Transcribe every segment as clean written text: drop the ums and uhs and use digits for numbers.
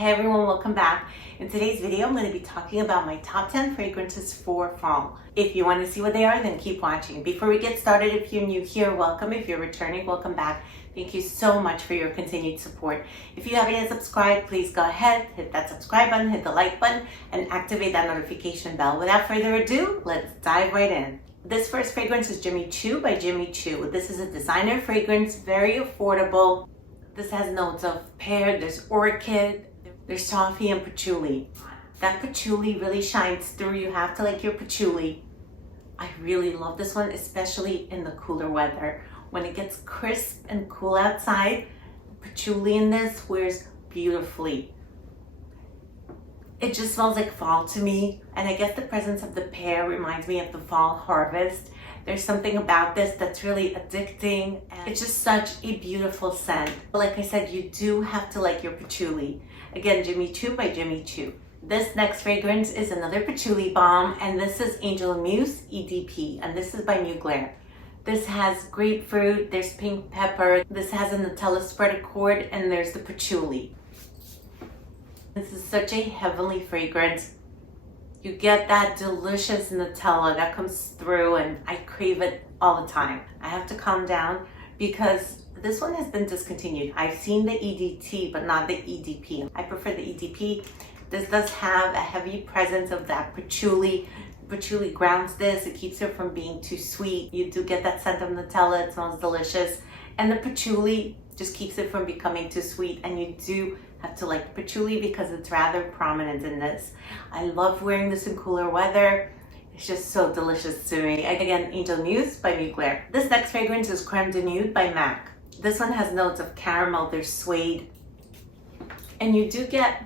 Hey everyone, welcome back. In today's video, I'm going to be talking about my top 10 fragrances for fall. If you want to see what they are, then keep watching. Before we get started, if you're new here, welcome. If you're returning, welcome back. Thank you so much for your continued support. If you haven't yet subscribed, please go ahead, hit that subscribe button, hit the like button, and activate that notification bell. Without further ado, let's dive right in. This first fragrance is Choo by Choo. This is a designer fragrance, very affordable. This has notes of pear, there's orchid, there's toffee and patchouli. That patchouli really shines through. You have to like your patchouli. I really love this one, especially in the cooler weather. When it gets crisp and cool outside, patchouli in this wears beautifully. It just smells like fall to me. And I guess the presence of the pear reminds me of the fall harvest. There's something about this that's really addicting. And it's just such a beautiful scent. Like I said, you do have to like your patchouli. Again, Choo by Choo. This next fragrance is another patchouli bomb, and this is Angel Muse EDP, and this is by Mugler. This has grapefruit, there's pink pepper, this has a Nutella spread accord, and there's the patchouli. This is such a heavenly fragrance. You get that delicious Nutella that comes through, and I crave it all the time. I have to calm down because this one has been discontinued. I've seen the EDT, but not the EDP. I prefer the EDP. This does have a heavy presence of that patchouli. Patchouli grounds this. It keeps it from being too sweet. You do get that scent of Nutella. It smells delicious. And the patchouli just keeps it from becoming too sweet. And you do have to like patchouli because it's rather prominent in this. I love wearing this in cooler weather. It's just so delicious to me. Again, Angel Muse by Mugler. This next fragrance is Crème de Nude by MAC. This one has notes of caramel, there's suede, and you do get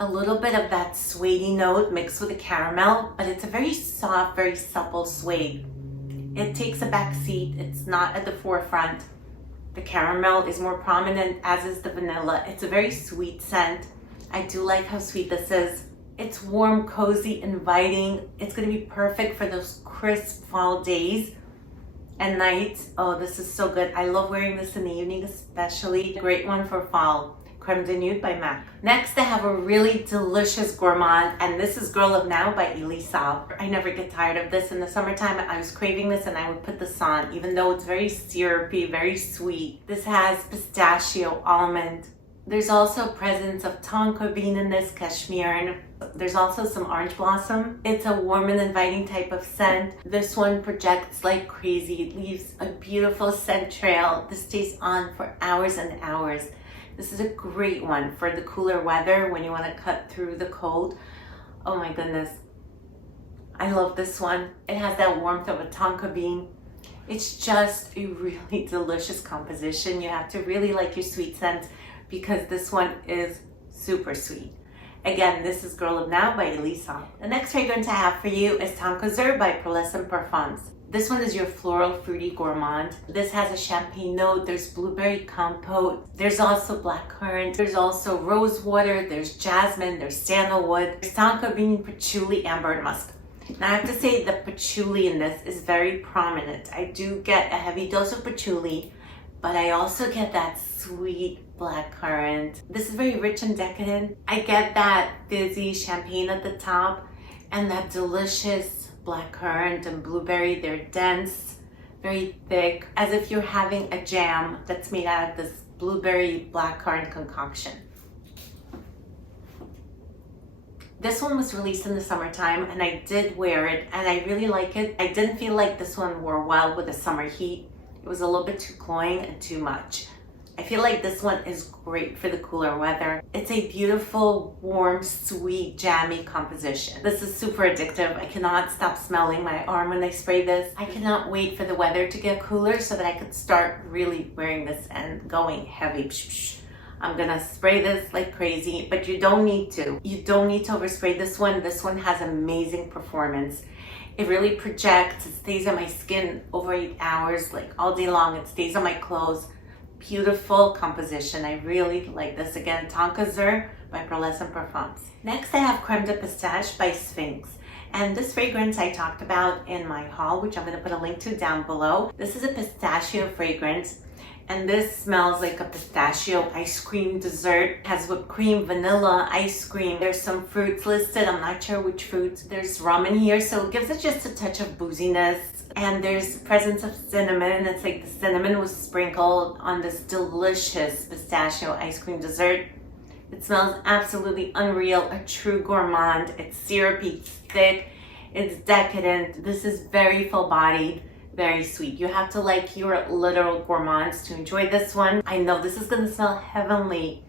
a little bit of that suede note mixed with the caramel, but it's a very soft, very supple suede. It takes a back seat, it's not at the forefront. The caramel is more prominent, as is the vanilla. It's a very sweet scent. I do like how sweet this is. It's warm, cozy, inviting. It's gonna be perfect for those crisp fall days and nights. Oh, this is so good. I love wearing this in the evening, especially. Great one for fall. Crème de Nude by MAC. Next, I have a really delicious gourmand, and this is Girl of Now by Ellie Saab. I never get tired of this. In the summertime, I was craving this and I would put this on, even though it's very syrupy, very sweet. This has pistachio, almond. There's also presence of tonka bean in this, cashmere. There's also some orange blossom. It's a warm and inviting type of scent. This one projects like crazy. It leaves a beautiful scent trail. This stays on for hours and hours. This is a great one for the cooler weather when you want to cut through the cold. Oh my goodness. I love this one. It has that warmth of a tonka bean. It's just a really delicious composition. You have to really like your sweet scents because this one is super sweet. Again, this is Girl of Now by Ellie Saab. The next fragrance I have for you is Tonkazure by Pearlescent Parfums. This one is your floral fruity gourmand. This has a champagne note, there's blueberry compote, there's also blackcurrant, there's also rose water, there's jasmine, there's sandalwood, there's tonka bean, patchouli, amber, and musk. Now I have to say the patchouli in this is very prominent. I do get a heavy dose of patchouli, but I also get that sweet blackcurrant. This is very rich and decadent. I get that fizzy champagne at the top and that delicious blackcurrant and blueberry. They're dense, very thick, as if you're having a jam that's made out of this blueberry blackcurrant concoction. This one was released in the summertime and I did wear it and I really like it. I didn't feel like this one wore well with the summer heat. It was a little bit too cloying and too much. I feel like this one is great for the cooler weather. It's a beautiful, warm, sweet, jammy composition. This is super addictive. I cannot stop smelling my arm when I spray this. I cannot wait for the weather to get cooler so that I could start really wearing this and going heavy. I'm gonna spray this like crazy, but you don't need to. You don't need to overspray this one. This one has amazing performance. It really projects. It stays on my skin over 8 hours, like all day long. It stays on my clothes. Beautiful composition. I really like this. Again, Tonkazure by Pearlescent Parfums. Next, I have Crème de Pistache by Sphinx. And this fragrance I talked about in my haul, which I'm going to put a link to down below. This is a pistachio fragrance. And this smells like a pistachio ice cream dessert. It has whipped cream, vanilla, ice cream. There's some fruits listed. I'm not sure which fruits. There's rum in here, so it gives it just a touch of booziness. And there's presence of cinnamon. It's like the cinnamon was sprinkled on this delicious pistachio ice cream dessert. It smells absolutely unreal, a true gourmand. It's syrupy, thick, it's decadent. This is very full-bodied, very sweet. You have to like your literal gourmands to enjoy this one. I know this is gonna smell heavenly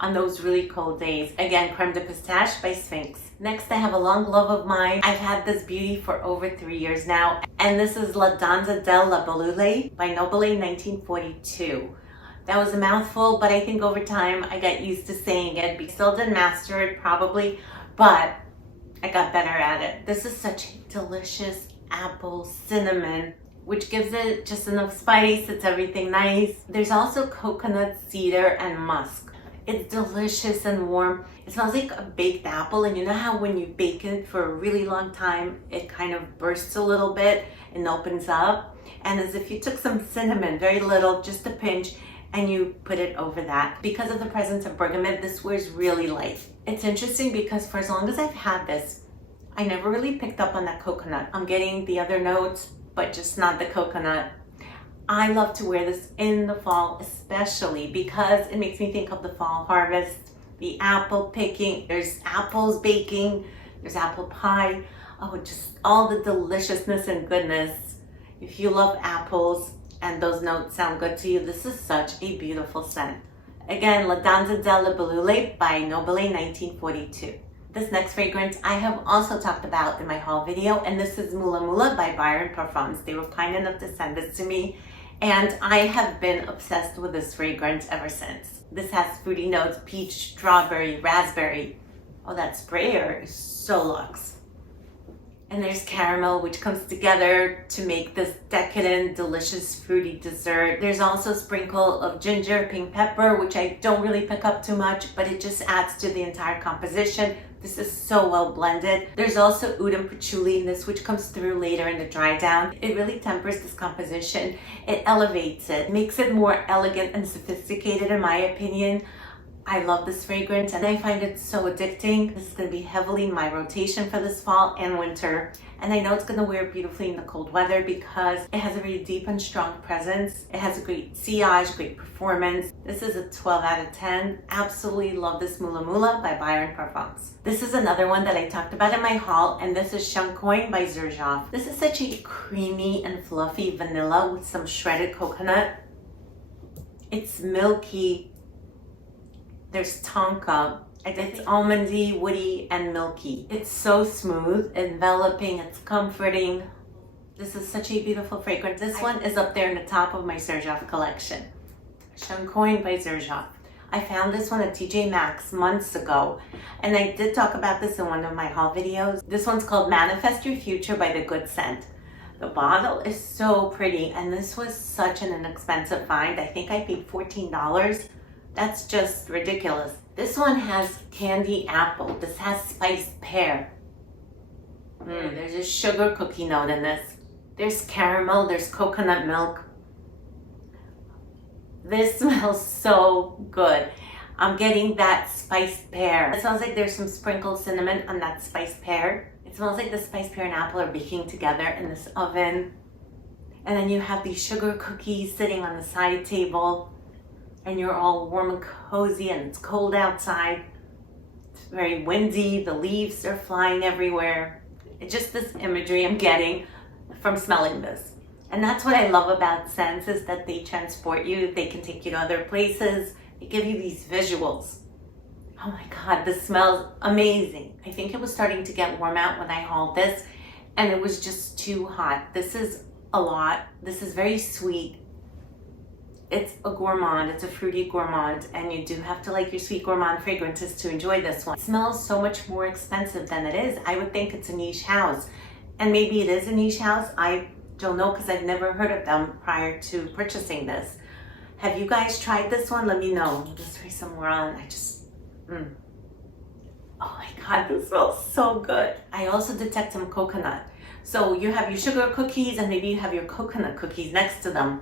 on those really cold days. Again, Crème de Pistache by Sphinx. Next, I have a long love of mine. I've had this beauty for over 3 years now, and this is La Danza Delle Libelulle by Nobile 1942. That was a mouthful, but I think over time I got used to saying it. I still didn't master it probably, but I got better at it. This is such a delicious apple cinnamon, which gives it just enough spice. It's everything nice. There's also coconut, cedar, and musk. It's delicious and warm. It smells like a baked apple, and you know how when you bake it for a really long time, it kind of bursts a little bit and opens up? And as if you took some cinnamon, very little, just a pinch, and you put it over that. Because of the presence of bergamot, this wears really light. It's interesting because for as long as I've had this, I never really picked up on that coconut. I'm getting the other notes, but just not the coconut. I love to wear this in the fall, especially because it makes me think of the fall harvest, the apple picking, there's apples baking, there's apple pie. Oh, just all the deliciousness and goodness. If you love apples and those notes sound good to you, this is such a beautiful scent. Again, La Danza Delle Libelulle by Nobile 1942. This next fragrance I have also talked about in my haul video, and this is Mula by Byron Parfums. They were kind enough to send this to me, and I have been obsessed with this fragrance ever since. This has fruity notes, peach, strawberry, raspberry. Oh, that sprayer is so luxe. And there's caramel, which comes together to make this decadent, delicious, fruity dessert. There's also a sprinkle of ginger, pink pepper, which I don't really pick up too much, but it just adds to the entire composition. This is so well blended. There's also oud and patchouli in this, which comes through later in the dry down. It really tempers this composition. It elevates it, makes it more elegant and sophisticated in my opinion. I love this fragrance and I find it so addicting. This is going to be heavily in my rotation for this fall and winter. And I know it's going to wear beautifully in the cold weather because it has a very deep and strong presence. It has a great sillage, great performance. This is a 12 out of 10. Absolutely love this Mula by Byron Parfums. This is another one that I talked about in my haul, and this is Shunkoin by Xerjoff. This is such a creamy and fluffy vanilla with some shredded coconut. It's milky. There's tonka. It's almondy, woody, and milky. It's so smooth, enveloping, it's comforting. This is such a beautiful fragrance. This one is up there in the top of my Xerjoff collection. Shunkoin by Xerjoff. I found this one at TJ Maxx months ago, and I did talk about this in one of my haul videos. This one's called Manifest Your Future by The Good Scent. The bottle is so pretty, and this was such an inexpensive find. I think I paid $14. That's just ridiculous. This one has candy apple. This has spiced pear. There's a sugar cookie note in this. There's caramel, there's coconut milk. This smells so good. I'm getting that spiced pear. It smells like there's some sprinkled cinnamon on that spiced pear. It smells like the spiced pear and apple are baking together in this oven. And then you have these sugar cookies sitting on the side table. And you're all warm and cozy, and it's cold outside. It's very windy, the leaves are flying everywhere. It's just this imagery I'm getting from smelling this. And that's what I love about scents, is that they transport you, they can take you to other places, they give you these visuals. Oh my God, this smells amazing. I think it was starting to get warm out when I hauled this, and it was just too hot. This is a lot. This is very sweet. It's a gourmand, it's a fruity gourmand, and you do have to like your sweet gourmand fragrances to enjoy this one. It smells so much more expensive than it is. I would think it's a niche house, and maybe it is a niche house. I don't know because I've never heard of them prior to purchasing this. Have you guys tried this one? Let me know. I'll just spray some more on. Oh my God, this smells so good. I also detect some coconut. So you have your sugar cookies and maybe you have your coconut cookies next to them.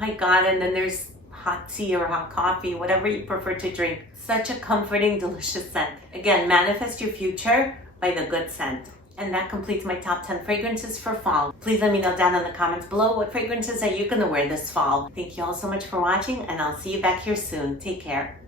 My God, and then there's hot tea or hot coffee, whatever you prefer to drink. Such a comforting, delicious scent. Again, manifest your future by the good scent. And that completes my top 10 fragrances for fall. Please let me know down in the comments below what fragrances are you going to wear this fall. Thank you all so much for watching, and I'll see you back here soon. Take care.